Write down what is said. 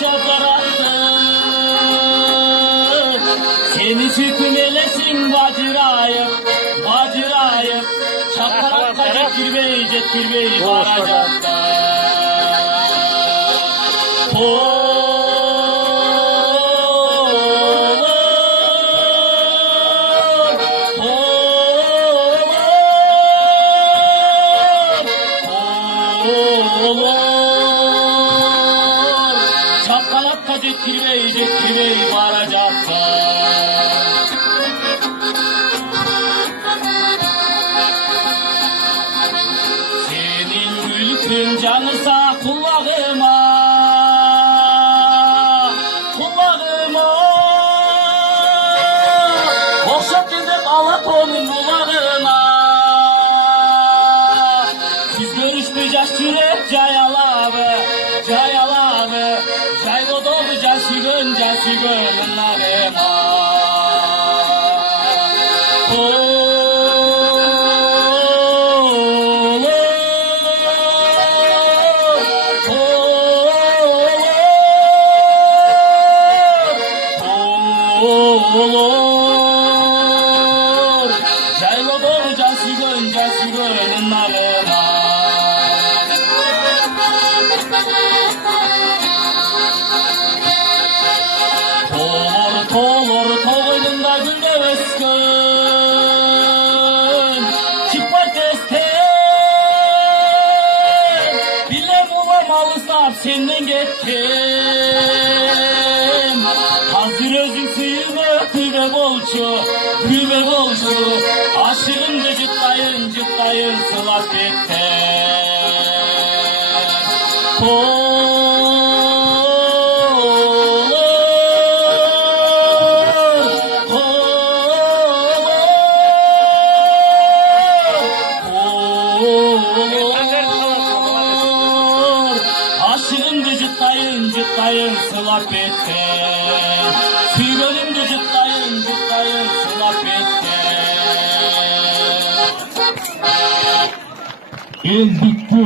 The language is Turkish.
çaparattı. Seni sükmelesin bacırayım, bacırayım. Çaparatta cekir bey varacaktı. Çapalakta cekir bey varacaktı. Senin mülkün canısa kulağıma, kulağıma. Boşak gidip alat onun kulağına. Biz görüşmeyeceğiz sürek cayaları, cayaları. Caylo dolu casıgın narıma. Olur, caylo dolu casıgın narıma. Tolur toğununda günde öskün. Çıkma testten bile bulamalı sap senden gittim. Hazır özün suyunu tüve bolçu, tüve bolçu. Aşığın cıttayın sılat gitti. Aşığın cıttayın sılat bitti. Sürgünün cıttayın sılat bitti. El bitti.